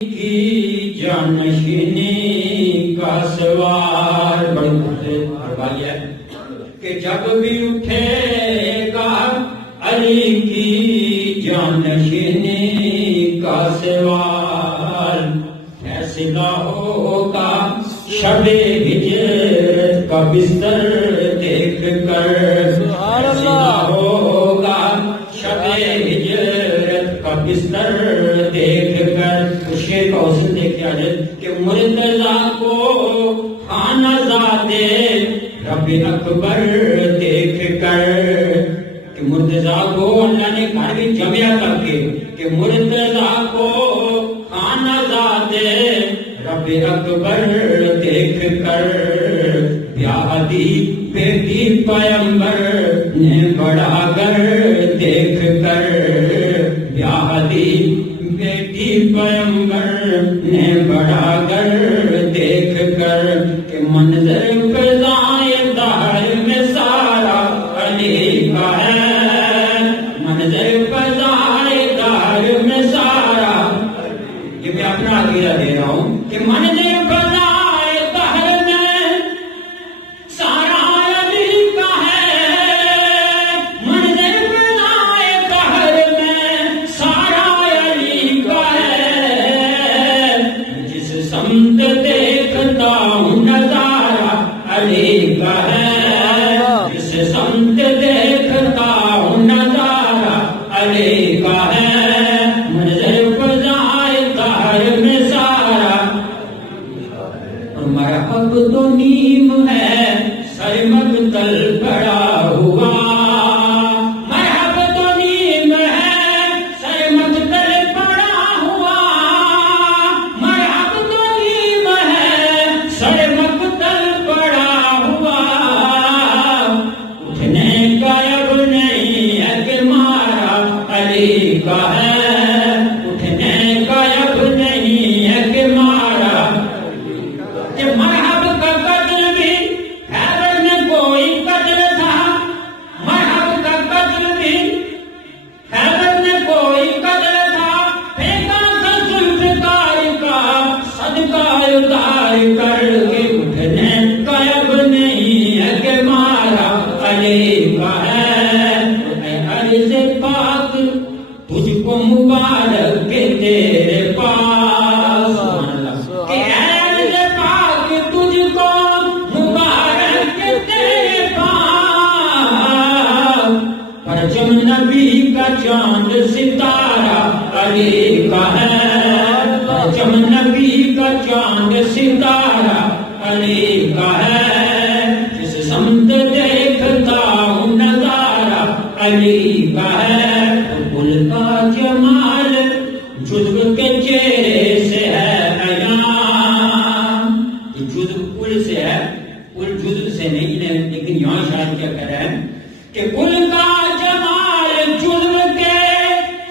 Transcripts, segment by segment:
کی جانشینی کا سوال بڑی خوبصورت فرمائی ہے کہ جب بھی اٹھے گا علی کی جانشینی کا سوال، فیصلہ ہوگا شب ہجرت کا بستر دیکھ کر، فیصلہ ہوگا شب ہجرت کا بستر دیکھ کر۔ شیر کا حسن دیکھ آجائے کہ مرتضیٰ کو خانہ زادے رب اکبر دیکھ کر، کہ مرتضیٰ کو اللہ نے گھر بھی جمع کر کے کہ مرتضیٰ کو خانہ زادے رب اکبر دیکھ کر، بیاہ دی بیٹی پیغمبر نے بڑا گر دیکھ کر، بیاہ دی بیٹی پیغمبر نے بڑا گر دیکھ کر، کہ منظر فضائے دہر میں سارا علی کا ہے، منظر فضائے دہر میں سارا، یہ میں اپنا عقیدہ دے رہا ہوں کہ منظر فضائے دہر میں سارا علی کا ہے، منظر فضائے دہر میں سارا علی کا ہے، جس سمت دیکھتا ہوں نظارہ علی کا ہے، جس سمت دیکھتا ہوں نظارہ علی کا ہے، منظر فضائے دہر میں سارا، اور مرحب تو نیم ہے سر مقتل پڑا ہوا، مرحب تو نیم ہے سر مقتل پڑا ہوا، مرحب تو نیم ہے سر مقتل پڑا ہوا، اٹھنے کا اب نہیں ہے کہ مارا علی کا ہے، اٹھنے کا اب نہیں ہے کہ مارا، کہ مرحب کا قتل بھی خیبر میں کوئی قتل تھا، مرحب کا قتل بھی خیبر میں کوئی قتل تھا، پھینکا تھا ذوالفقار کا صدقہ اتار کر، کے اٹھنے کا اب نہیں ہے کہ مارا علی کا ہے، اے عرض پاک تجھ کو مبارک کے تیرے پاس، کہ اے عرض پاک تجھ کو مبارک کے تیرے پاس، پرچم نبی کا چاند ستارہ علی کا ہے، پرچم نبی کا چاند ستارہ علی کا ہے، جس سمت دیکھتا ہوں نظارہ علی کا ہے، پل کا جمال جزو کے چہرے سے ہے عیاں، جزو پل سے ہے، پل جزو سے نہیں، لیکن یہاں شاید کیا کہہ رہا ہے کہ پل کا جمال جزو کے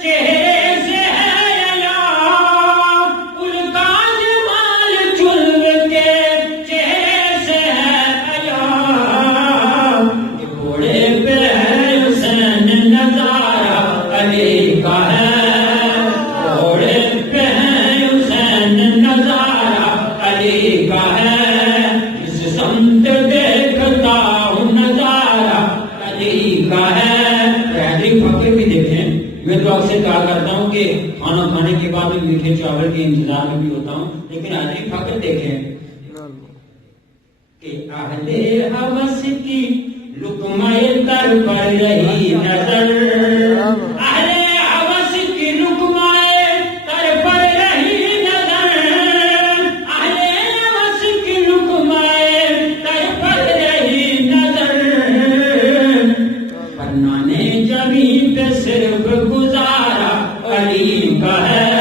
چہرے سے ہے عیاں، پل کا جمال جزو کے چہرے سے ہے عیاں، کہ گھوڑے پہ ہے حسین نظارہ علی کا ہے، گھوڑے پہ ہے حسین نظارہ علی کا ہے، جس سمت دیکھتا ہوں نظارہ علی کا ہے۔ حیدری فقر بھی دیکھیں، میں تو اکثر کہا کرتا ہوں کہ کھانا کھانے کے بعد میں میٹھے چاول کے انتظار میں بھی ہوتا ہوں، لیکن حیدری فقر دیکھیں کہ اہل ہوس کی لقمہ تر پر رہی نظر، اہل ہوس کی لقمہ تر پر رہی نظر، اہل ہوس کی لقمہ تر پر رہی نظر، پرنانے جمی پہ صرف گزارا علی کا ہے،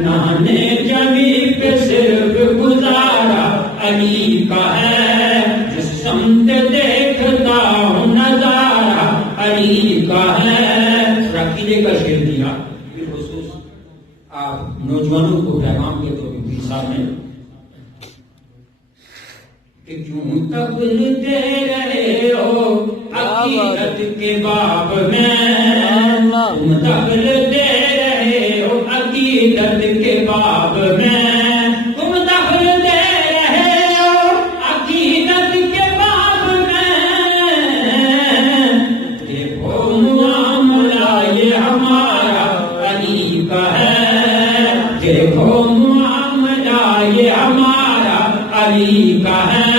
نانے جمی پہ صرف گزارا علی کا ہے، جس سمت دیکھتا ہوں نظارہ علی کا ہے۔ عقیدے کا شعر دیا بالخصوص آپ نوجوانوں کو پیغام کے طور پہ صاحب نے کہ کیوں تبلتے رہے ہو عقیدت کے باب میں، تم تبلتے رہے ہو عقیدت عقیدت کے باب میں تم دخل دے رہے ہو، عقیدت کے باب میں دیکھو معاملہ یہ ہمارا علی کا ہے، دیکھو معاملہ یہ ہمارا علی کا ہے۔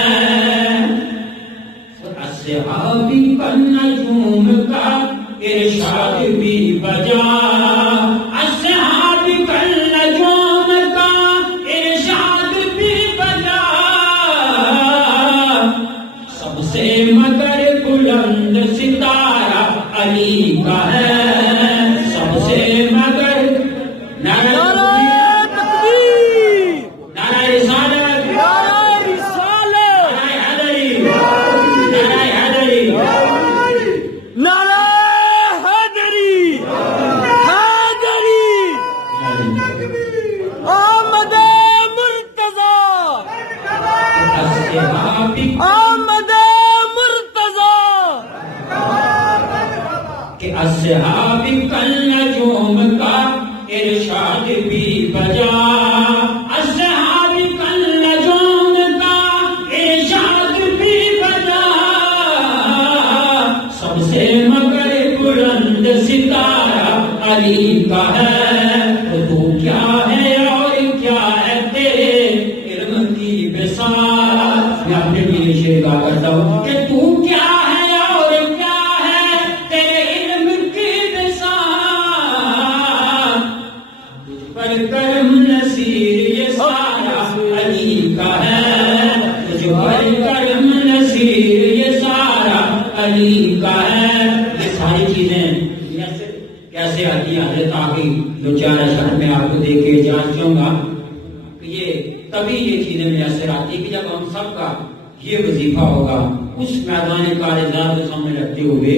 اصحابی کا نجوم کا ارشاد بھی بجا، اصحابی کا نجوم کا ارشاد بھی بجا، سب سے مگر بلند ستارہ علی کا ہے، سب سے مگر نعرہ تکبیر، نعرہ رسالت، نعرہ حیدری، نعرہ حیدری، نعرہ حیدری، حیدری، آمد مرتضی، اصحابی آمد مرتضی، کہ اصحابی کا نجوم کا ارشاد بھی بجا، اصحابی کا نجوم کا ارشاد بھی بجا، سب سے مگر بلند ستارہ علی کا ہے۔ تو کیا ہے اور کیا ہے تیرے علم کی بساط، میں اپنے لیے شعر گا کرتا ہوں کہ تو کیا ہے اور کیا ہے تیرے علم کی بساط، تجھ پر کرم نصیر یہ سارا علی کا ہے، تجھ پر کرم نصیر یہ سارا علی کا ہے۔ یہ ساری چیزیں کیسے آتی ہیں حضرت آگے دو چار اشعار میں آپ کو دے کے جانچوں گا کہ یہ تبھی یہ چیزیں میسر آتی کہ جب ہم سب کا یہ وظیفہ ہوگا اس میدان کارزار کو سامنے رکھتے ہوئے